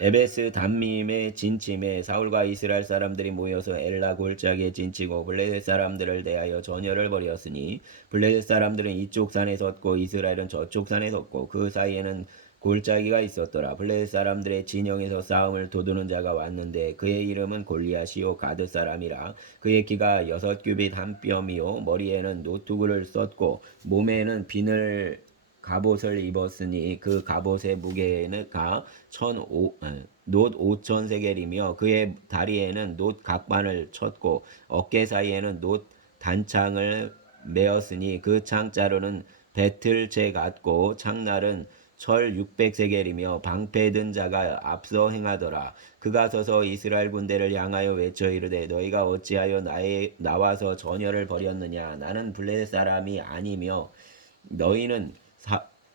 에베스 담밈의 진침에 사울과 이스라엘 사람들이 모여서 엘라 골짜기에 진치고 블레셋 사람들을 대하여 전열을 벌였으니 블레셋 사람들은 이쪽 산에 섰고 이스라엘은 저쪽 산에 섰고 그 사이에는 골짜기가 있었더라. 블레셋 사람들의 진영에서 싸움을 도두는 자가 왔는데 그의 이름은 골리앗이요 가드 사람이라. 그의 키가 6규빗 한 뼘이요 머리에는 노투구를 썼고 몸에는 비늘 갑옷을 입었으니 그 갑옷의 무게는 놋 5천 세겔이며 그의 다리에는 놋 각반을 쳤고 어깨 사이에는 놋 단창을 메었으니 그 창자루는 배틀채 같고 창날은 철 600세겔이며 방패 든 자가 앞서 행하더라. 그가 서서 이스라엘 군대를 향하여 외쳐 이르되 너희가 어찌하여 나와서 전열을 벌였느냐. 나는 블레셋 사람이 아니며 너희는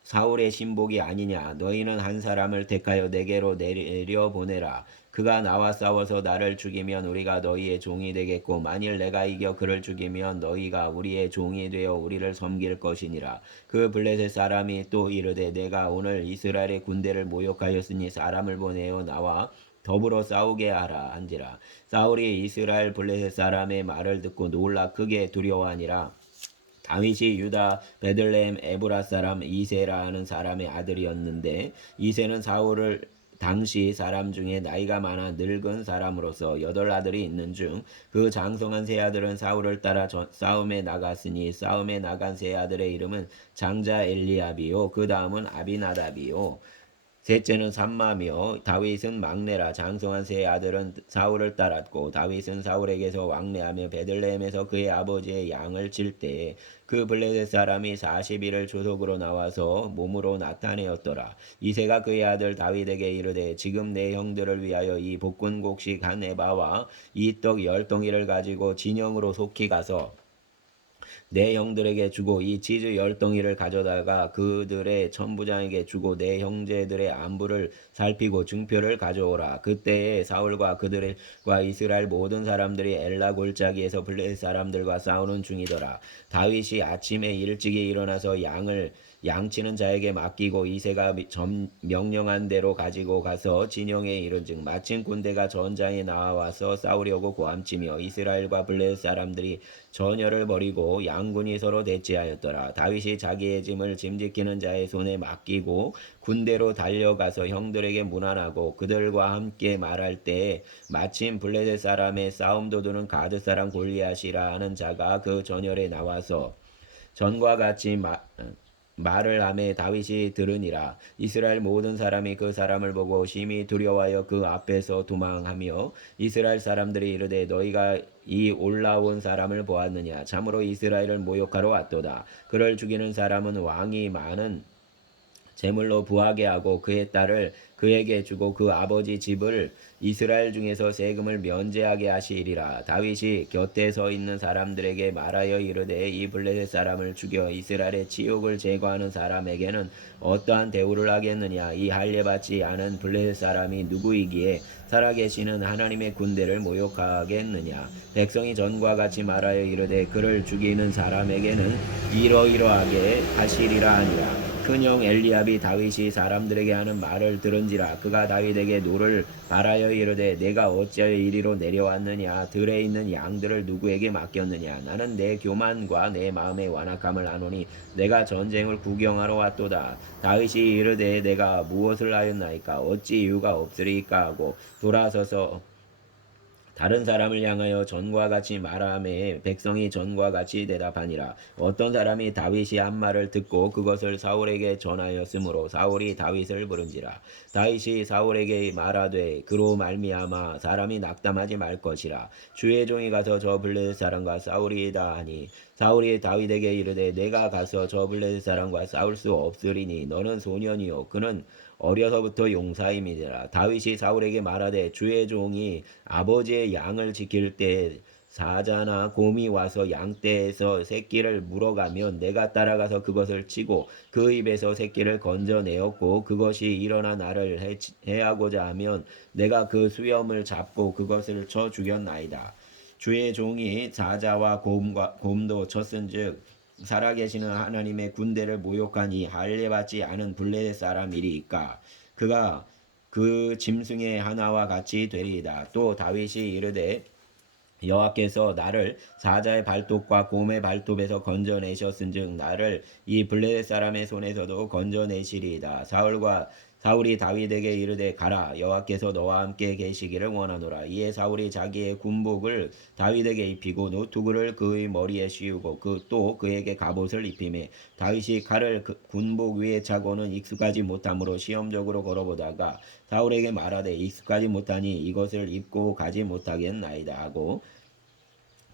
사울의 신복이 아니냐. 너희는 한 사람을 택하여 내게로 내려 보내라. 그가 나와 싸워서 나를 죽이면 우리가 너희의 종이 되겠고 만일 내가 이겨 그를 죽이면 너희가 우리의 종이 되어 우리를 섬길 것이니라. 그 블레셋 사람이 또 이르되 내가 오늘 이스라엘의 군대를 모욕하였으니 사람을 보내어 나와 더불어 싸우게 하라 한지라. 사울이 이스라엘 블레셋 사람의 말을 듣고 놀라 크게 두려워하니라. 다윗이 유다 베들레헴 에브라 사람 이세라 하는 사람의 아들이었는데 이세는 사울을 당시 사람 중에 나이가 많아 늙은 사람으로서 8아들이 있는 중 그 장성한 세 아들은 사울을 따라 싸움에 나갔으니 싸움에 나간 세 아들의 이름은 장자 엘리압이요 그 다음은 아비나답이요 셋째는 삼마며 다윗은 막내라. 장성한 세 아들은 사울을 따랐고 다윗은 사울에게서 왕래하며 베들레헴에서 그의 아버지의 양을 칠 때에 그 블레셋 사람이 40일을 조속으로 나와서 몸으로 나타내었더라. 이새가 그의 아들 다윗에게 이르되 지금 내 형들을 위하여 이 볶은 곡식 한 에바와 이 떡 10덩이를 가지고 진영으로 속히 가서 내 형들에게 주고 이 치즈 10덩이를 가져다가 그들의 천부장에게 주고 내 형제들의 안부를 살피고 증표를 가져오라. 그때에 사울과 그들과 이스라엘 모든 사람들이 엘라 골짜기에서 블레셋 사람들과 싸우는 중이더라. 다윗이 아침에 일찍이 일어나서 양치는 자에게 맡기고 이새가 명령한 대로 가지고 가서 진영에 이른즉 마침 군대가 전장에 나와서 싸우려고 고함치며 이스라엘과 블레셋 사람들이 전열을 벌이고 양군이 서로 대치하였더라. 다윗이 자기의 짐을 짐지키는 자의 손에 맡기고 군대로 달려가서 형들에게 문안하고 그들과 함께 말할 때에 마침 블레셋 사람의 싸움 도두는 가드 사람 골리앗이라 하는 자가 그 전열에 나와서 전과 같이 말을 하매 다윗이 들으니라. 이스라엘 모든 사람이 그 사람을 보고 심히 두려워하여 그 앞에서 도망하며 이스라엘 사람들이 이르되 너희가 이 올라온 사람을 보았느냐. 참으로 이스라엘을 모욕하러 왔도다. 그를 죽이는 사람은 왕이 많은 제물로 부하게 하고 그의 딸을 그에게 주고 그 아버지 집을 이스라엘 중에서 세금을 면제하게 하시리라. 다윗이 곁에 서 있는 사람들에게 말하여 이르되 이 블레셋 사람을 죽여 이스라엘의 치욕을 제거하는 사람에게는 어떠한 대우를 하겠느냐. 이 할례받지 않은 블레셋 사람이 누구이기에 살아계시는 하나님의 군대를 모욕하겠느냐. 백성이 전과 같이 말하여 이르되 그를 죽이는 사람에게는 이러이러하게 하시리라 하니라. 큰형 엘리압이 다윗이 사람들에게 하는 말을 들은지라. 그가 다윗에게 노를 바라여 이르되 내가 어찌하여 이리로 내려왔느냐. 들에 있는 양들을 누구에게 맡겼느냐. 나는 내 교만과 내 마음의 완악함을 아노니 내가 전쟁을 구경하러 왔도다. 다윗이 이르되 내가 무엇을 하였나이까. 어찌 이유가 없으리까 하고 돌아서서 다른 사람을 향하여 전과 같이 말하매 백성이 전과 같이 대답하니라. 어떤 사람이 다윗이 한 말을 듣고 그것을 사울에게 전하였으므로 사울이 다윗을 부른지라. 다윗이 사울에게 말하되 그로 말미암아 사람이 낙담하지 말 것이라. 주의 종이 가서 저 블레셋 사람과 싸우리이다 하니 사울이 다윗에게 이르되 내가 가서 저 블레셋 사람과 싸울 수 없으리니 너는 소년이요 그는 어려서부터 용사임이니라. 다윗이 사울에게 말하되 주의 종이 아버지의 양을 지킬 때 사자나 곰이 와서 양떼에서 새끼를 물어가면 내가 따라가서 그것을 치고 그 입에서 새끼를 건져내었고 그것이 일어나 나를 해하고자 하면 내가 그 수염을 잡고 그것을 쳐 죽였나이다. 주의 종이 사자와 곰도 쳤은즉 살아계시는 하나님의 군대를 모욕하니 할례받지 않은 블레셋 사람이리이까. 그가 그 짐승의 하나와 같이 되리이다. 또 다윗이 이르되 여호와께서 나를 사자의 발톱과 곰의 발톱에서 건져내셨은즉 나를 이 블레셋 사람의 손에서도 건져내시리이다. 사울이 다윗에게 이르되 가라 여호와께서 너와 함께 계시기를 원하노라. 이에 사울이 자기의 군복을 다윗에게 입히고 노투구를 그의 머리에 씌우고 또 그에게 갑옷을 입히매 다윗이 칼을 군복 위에 차고는 익숙하지 못함으로 시험적으로 걸어보다가 사울에게 말하되 익숙하지 못하니 이것을 입고 가지 못하겠나이다 하고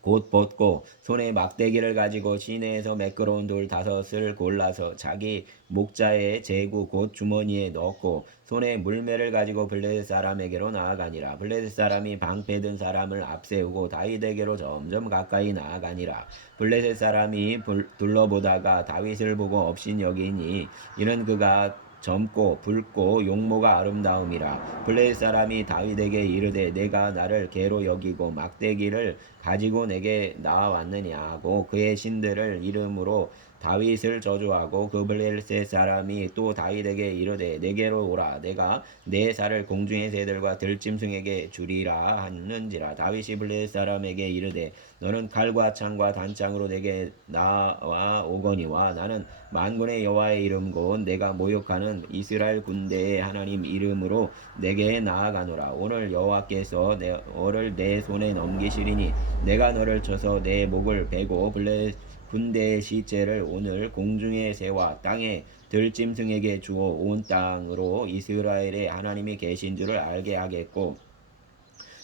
곧 벗고 손에 막대기를 가지고 시내에서 매끄러운 돌 5을 골라서 자기 목자에 재고 곧 주머니에 넣었고 손에 물매를 가지고 블레셋 사람에게로 나아가니라. 블레셋 사람이 방패든 사람을 앞세우고 다윗에게로 점점 가까이 나아가니라. 블레셋 사람이 둘러보다가 다윗을 보고 업신여기니 이는 그가 젊고 붉고 용모가 아름다움이라. 블레셋 사람이 다윗에게 이르되 내가 나를 개로 여기고 막대기를 가지고 내게 나와왔느냐 하고 그의 신들을 이름으로 다윗을 저주하고 그 블레셋 사람이 또 다윗에게 이르되 내게로 오라 내가 내 살을 공중의 새들과 들짐승에게 주리라 하는지라. 다윗이 블레셋 사람에게 이르되 너는 칼과 창과 단창으로 내게 나와 오거니와 나는 만군의 여호와의 이름 곧 내가 모욕하는 이스라엘 군대의 하나님 이름으로 내게 나아가노라. 오늘 여호와께서 너를 내 손에 넘기시리니 내가 너를 쳐서 내 목을 베고 블레셋 군대의 시체를 오늘 공중의 새와 땅의 들짐승에게 주어 온 땅으로 이스라엘의 하나님이 계신 줄을 알게 하겠고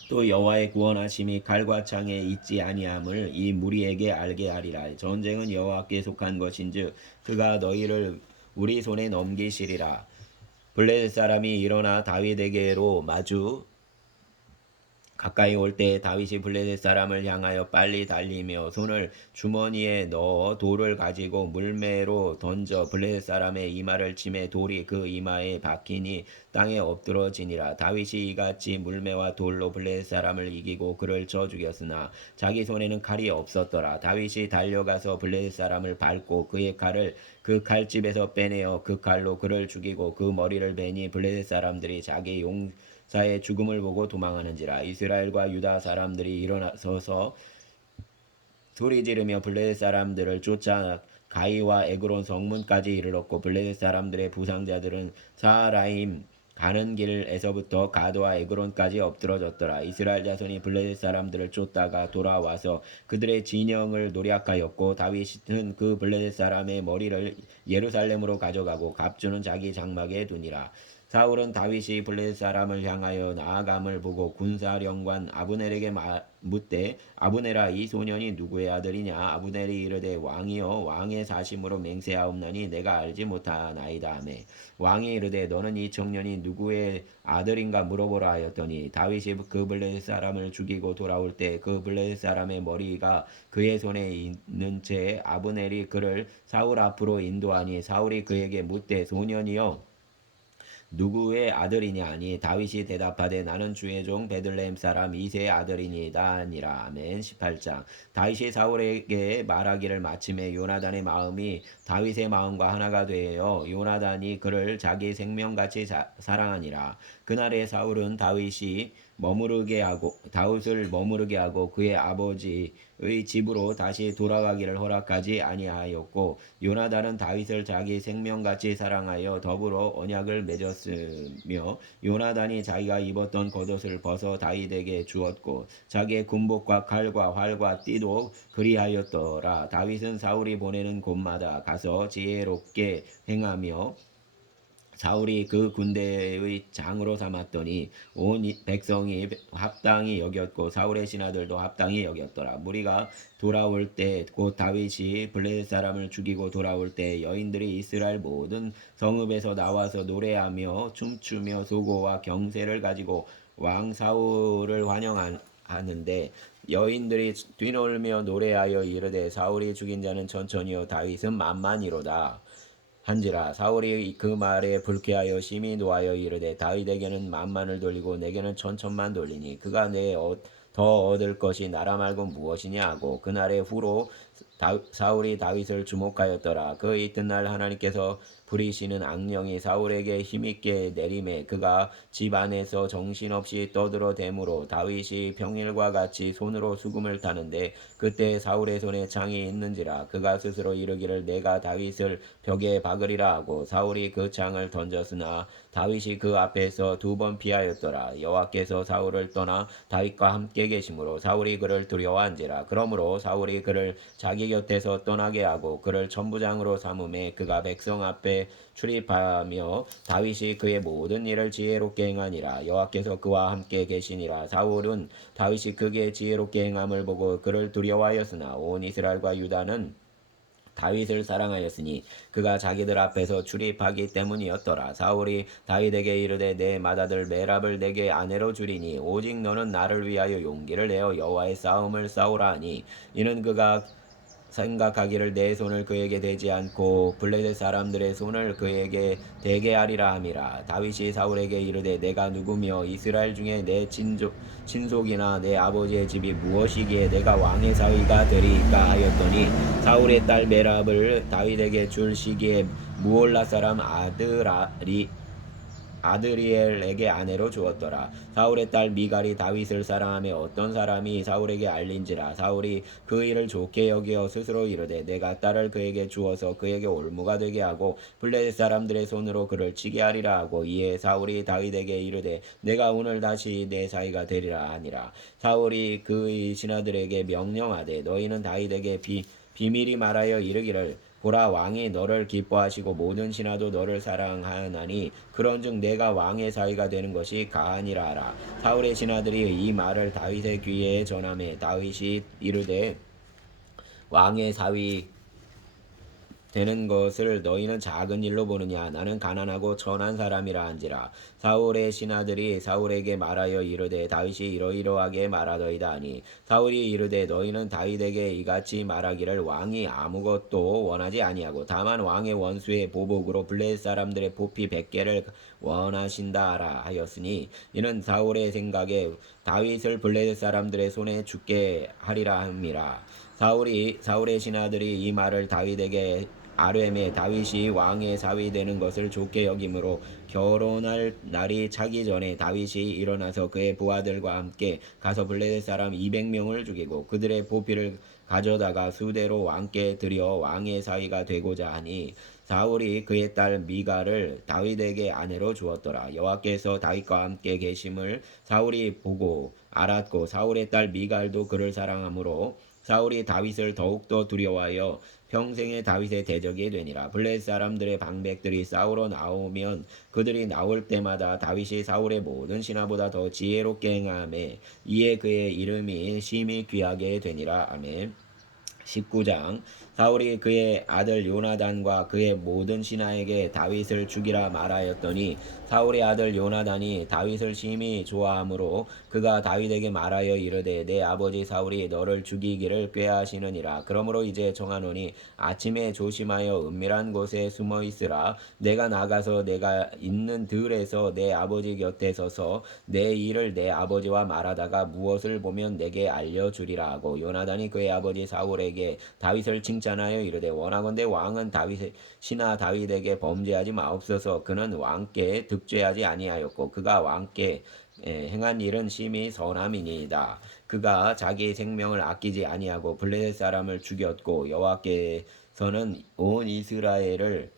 또 여호와의 구원하심이 칼과 창에 있지 아니함을 이 무리에게 알게 하리라. 전쟁은 여호와께 속한 것인즉 그가 너희를 우리 손에 넘기시리라. 블레셋 사람이 일어나 다윗에게로 마주 가까이 올 때 다윗이 블레셋 사람을 향하여 빨리 달리며 손을 주머니에 넣어 돌을 가지고 물매로 던져 블레셋 사람의 이마를 치매 돌이 그 이마에 박히니 땅에 엎드러지니라. 다윗이 이같이 물매와 돌로 블레셋 사람을 이기고 그를 쳐 죽였으나 자기 손에는 칼이 없었더라. 다윗이 달려가서 블레셋 사람을 밟고 그의 칼을 그 칼집에서 빼내어 그 칼로 그를 죽이고 그 머리를 베니 블레셋 사람들이 자기 사의 죽음을 보고 도망하는지라. 이스라엘과 유다 사람들이 일어나서서 소리 지르며 블레셋 사람들을 쫓아 가이와 에그론 성문까지 이르렀고 블레셋 사람들의 부상자들은 사하라임 가는 길에서부터 가드와 에그론까지 엎드러졌더라. 이스라엘 자손이 블레셋 사람들을 쫓다가 돌아와서 그들의 진영을 노략하였고 다윗은 그 블레셋 사람의 머리를 예루살렘으로 가져가고 갑주는 자기 장막에 두니라. 사울은 다윗이 블레셋 사람을 향하여 나아감을 보고 군사령관 아브넬에게 묻되 아브넬아 이 소년이 누구의 아들이냐. 아브넬이 이르되 왕이여 왕의 사심으로 맹세하옵나니 내가 알지 못하나이다 하매 왕이 이르되 너는 이 청년이 누구의 아들인가 물어보라 하였더니 다윗이 그 블레셋 사람을 죽이고 돌아올 때 그 블레셋 사람의 머리가 그의 손에 있는 채 아브넬이 그를 사울 앞으로 인도하니 사울이 그에게 묻되 소년이여 누구의 아들이냐 하니 다윗이 대답하되 나는 주의 종 베들레헴 사람 이새의 아들이니이다 하니라. 아멘. 18장. 다윗이 사울에게 말하기를 마침에 요나단의 마음이 다윗의 마음과 하나가 되어 요나단이 그를 자기 생명같이 사랑하니라. 그날에 사울은 다윗을 머무르게 하고 그의 아버지의 집으로 다시 돌아가기를 허락하지 아니하였고 요나단은 다윗을 자기 생명같이 사랑하여 더불어 언약을 맺었으며 요나단이 자기가 입었던 겉옷을 벗어 다윗에게 주었고 자기의 군복과 칼과 활과 띠도 그리하였더라. 다윗은 사울이 보내는 곳마다 가서 지혜롭게 행하며 사울이 그 군대의 장으로 삼았더니 온 백성이 합당히 여겼고 사울의 신하들도 합당히 여겼더라. 무리가 돌아올 때 곧 다윗이 블레셋 사람을 죽이고 돌아올 때 여인들이 이스라엘 모든 성읍에서 나와서 노래하며 춤추며 소고와 경세를 가지고 왕 사울을 환영하는데 여인들이 뛰놀며 노래하여 이르되 사울이 죽인 자는 천천히요 다윗은 만만이로다 한지라. 사울이 그 말에 불쾌하여 심히 노하여 이르되 다윗에게는 만만을 돌리고 내게는 천천만 돌리니 그가 더 얻을 것이 나라 말고 무엇이냐 하고 그날의 후로 사울이 다윗을 주목하였더라. 그 이튿날 하나님께서 부리시는 악령이 사울에게 힘있게 내림에 그가 집 안에서 정신없이 떠들어대므로 다윗이 평일과 같이 손으로 수금을 타는데 그때 사울의 손에 창이 있는지라. 그가 스스로 이르기를 내가 다윗을 벽에 박으리라 하고 사울이 그 창을 던졌으나 다윗이 그 앞에서 2번 피하였더라. 여호와께서 사울을 떠나 다윗과 함께 계심으로 사울이 그를 두려워한지라. 그러므로 사울이 그를 자기 곁에서 떠나게 하고 그를 천부장으로 삼음에 그가 백성 앞에 출입하며 다윗이 그의 모든 일을 지혜롭게 행하니라. 여호와께서 그와 함께 계시니라. 사울은 다윗이 그게 지혜롭게 행함을 보고 그를 두려워하였으나 온 이스라엘과 유다는 다윗을 사랑하였으니 그가 자기들 앞에서 출입하기 때문이었더라. 사울이 다윗에게 이르되 내 맏아들 메랍을 내게 아내로 주리니 오직 너는 나를 위하여 용기를 내어 여호와의 싸움을 싸우라 하니 이는 그가 생각하기를 내 손을 그에게 대지 않고 블레셋 사람들의 손을 그에게 대게 하리라 함이라. 다윗이 사울에게 이르되 내가 누구며 이스라엘 중에 내 친속이나 내 아버지의 집이 무엇이기에 내가 왕의 사위가 되리이까 하였더니 사울의 딸 메랍을 다윗에게 줄 시기에 무올라 사람 아드리엘에게 아내로 주었더라. 사울의 딸 미갈이 다윗을 사랑하며 어떤 사람이 사울에게 알린지라. 사울이 그 일을 좋게 여겨 스스로 이르되 내가 딸을 그에게 주어서 그에게 올무가 되게 하고 블레셋 사람들의 손으로 그를 치게 하리라 하고 이에 사울이 다윗에게 이르되 내가 오늘 다시 내 사위가 되리라 하니라. 사울이 그의 신하들에게 명령하되 너희는 다윗에게 비밀이 말하여 이르기를 보라 왕이 너를 기뻐하시고 모든 신하도 너를 사랑하나니 그런즉 내가 왕의 사위가 되는 것이 가하니라 하라. 사울의 신하들이 이 말을 다윗의 귀에 전하매 다윗이 이르되 왕의 사위 되는 것을 너희는 작은 일로 보느냐 나는 가난하고 천한 사람이라 한지라. 사울의 신하들이 사울에게 말하여 이르되 다윗이 이러이러하게 말하더이다 하니 사울이 이르되 너희는 다윗에게 이같이 말하기를 왕이 아무것도 원하지 아니하고 다만 왕의 원수의 보복으로 블레셋 사람들의 보피 100개를 원하신다 하라 하였으니 이는 사울의 생각에 다윗을 블레셋 사람들의 손에 죽게 하리라 함이라. 사울의 신하들이 이 말을 다윗에게 아뢰매 다윗이 왕의 사위 되는 것을 좋게 여김으로 결혼할 날이 차기 전에 다윗이 일어나서 그의 부하들과 함께 가서 블레셋 사람 200명을 죽이고 그들의 보피를 가져다가 수대로 왕께 드려 왕의 사위가 되고자 하니 사울이 그의 딸 미갈을 다윗에게 아내로 주었더라. 여호와께서 다윗과 함께 계심을 사울이 보고 알았고 사울의 딸 미갈도 그를 사랑하므로 사울이 다윗을 더욱더 두려워하여 평생에 다윗의 대적이 되니라. 블레셋 사람들의 방백들이 싸우러 나오면 그들이 나올 때마다 다윗이 사울의 모든 신하보다 더 지혜롭게 행하매 이에 그의 이름이 심히 귀하게 되니라. 아멘. 19장. 사울이 그의 아들 요나단과 그의 모든 신하에게 다윗을 죽이라 말하였더니 사울의 아들 요나단이 다윗을 심히 좋아하므로 그가 다윗에게 말하여 이르되 내 아버지 사울이 너를 죽이기를 꾀하시느니라. 그러므로 이제 정하노니 아침에 조심하여 은밀한 곳에 숨어 있으라. 내가 나가서 내가 있는 들에서 내 아버지 곁에 서서 내 일을 내 아버지와 말하다가 무엇을 보면 내게 알려주리라 하고 요나단이 그의 아버지 사울에게 다윗을 칭찬하여 이르되 원하건대 왕은 다윗이나 다윗에게 범죄하지 마옵소서. 그는 왕께 득죄하지 아니하였고 그가 왕께 행한 일은 심히 선함이니이다. 그가 자기 생명을 아끼지 아니하고 블레셋 사람을 죽였고 여호와께서는 온 이스라엘을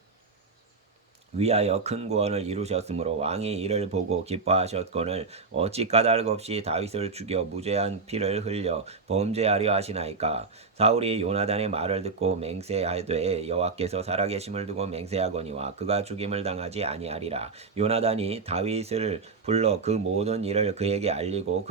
위하여 큰 구원을 이루셨으므로 왕이 이를 보고 기뻐하셨거늘 어찌 까닭 없이 다윗을 죽여 무죄한 피를 흘려 범죄하려 하시나이까. 사울이 요나단의 말을 듣고 맹세하되 여호와께서 살아계심을 두고 맹세하거니와 그가 죽임을 당하지 아니하리라. 요나단이 다윗을 불러 그 모든 일을 그에게 알리고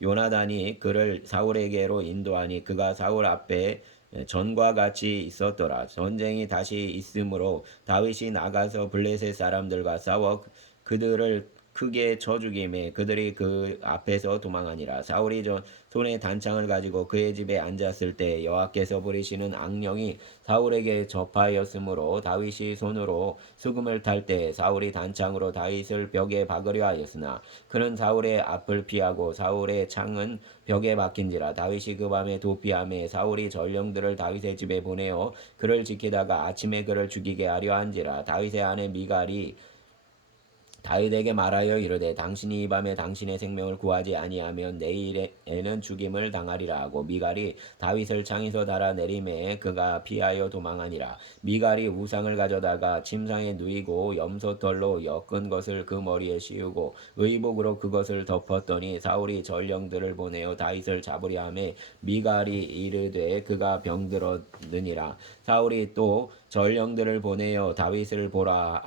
요나단이 그를 사울에게로 인도하니 그가 사울 앞에 전과 같이 있었더라. 전쟁이 다시 있으므로 다윗이 나가서 블레셋 사람들과 싸워 그들을 크게 쳐 죽임에 그들이 그 앞에서 도망하니라. 사울이 손에 단창을 가지고 그의 집에 앉았을 때 여호와께서 부리시는 악령이 사울에게 접하였으므로 다윗이 손으로 수금을 탈 때 사울이 단창으로 다윗을 벽에 박으려 하였으나 그는 사울의 앞을 피하고 사울의 창은 벽에 박힌지라. 다윗이 그 밤에 도피함에 사울이 전령들을 다윗의 집에 보내어 그를 지키다가 아침에 그를 죽이게 하려 한지라. 다윗의 아내 미갈이 다윗에게 말하여 이르되 당신이 이 밤에 당신의 생명을 구하지 아니하면 내일에는 죽임을 당하리라 하고 미갈이 다윗을 창에서 달아 내림에 그가 피하여 도망하니라. 미갈이 우상을 가져다가 침상에 누이고 염소털로 엮은 것을 그 머리에 씌우고 의복으로 그것을 덮었더니 사울이 전령들을 보내어 다윗을 잡으려 하매 미갈이 이르되 그가 병들었느니라. 사울이 또 전령들을 보내어 다윗을 보라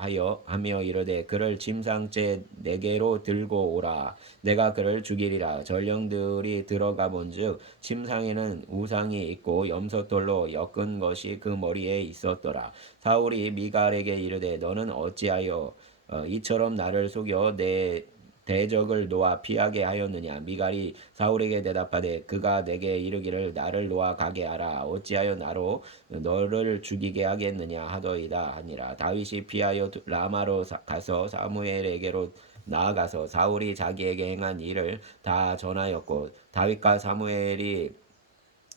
하며 이르되 그를 침상째 내게로 들고 오라. 내가 그를 죽이리라. 전령들이 들어가 본즉 침상에는 우상이 있고 염소털로 엮은 것이 그 머리에 있었더라. 사울이 미갈에게 이르되 너는 어찌하여 이처럼 나를 속여 내 대적을 놓아 피하게 하였느냐. 미갈이 사울에게 대답하되 그가 내게 이르기를 나를 놓아 가게 하라. 어찌하여 나로 너를 죽이게 하겠느냐 하더이다 하니라. 다윗이 피하여 라마로 가서 사무엘에게로 나아가서 사울이 자기에게 행한 일을 다 전하였고 다윗과 사무엘이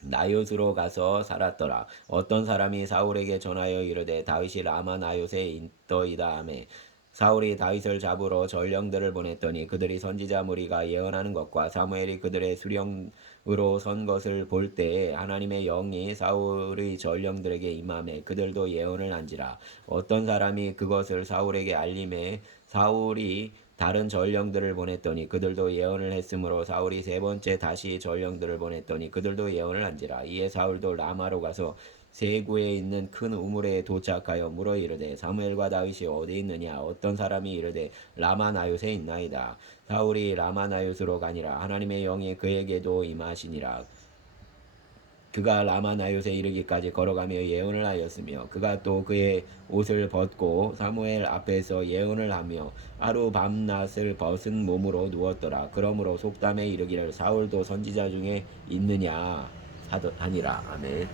나요스로 가서 살았더라. 어떤 사람이 사울에게 전하여 이르되 다윗이 라마 나요스에 있더이다 하매 사울이 다윗을 잡으러 전령들을 보냈더니 그들이 선지자 무리가 예언하는 것과 사무엘이 그들의 수령으로 선 것을 볼 때에 하나님의 영이 사울의 전령들에게 임하매 그들도 예언을 한지라. 어떤 사람이 그것을 사울에게 알림해 사울이 다른 전령들을 보냈더니 그들도 예언을 했으므로 사울이 세 번째 다시 전령들을 보냈더니 그들도 예언을 한지라. 이에 사울도 라마로 가서 세구에 있는 큰 우물에 도착하여 물어 이르되 사무엘과 다윗이 어디 있느냐. 어떤 사람이 이르되 라마 나요스에 있나이다. 사울이 라마 나요스로 가니라. 하나님의 영이 그에게도 임하시니라. 그가 라마 나요스에 이르기까지 걸어가며 예언을 하였으며 그가 또 그의 옷을 벗고 사무엘 앞에서 예언을 하며 하루 밤낮을 벗은 몸으로 누웠더라. 그러므로 속담에 이르기를 사울도 선지자 중에 있느냐 하니라. 아멘.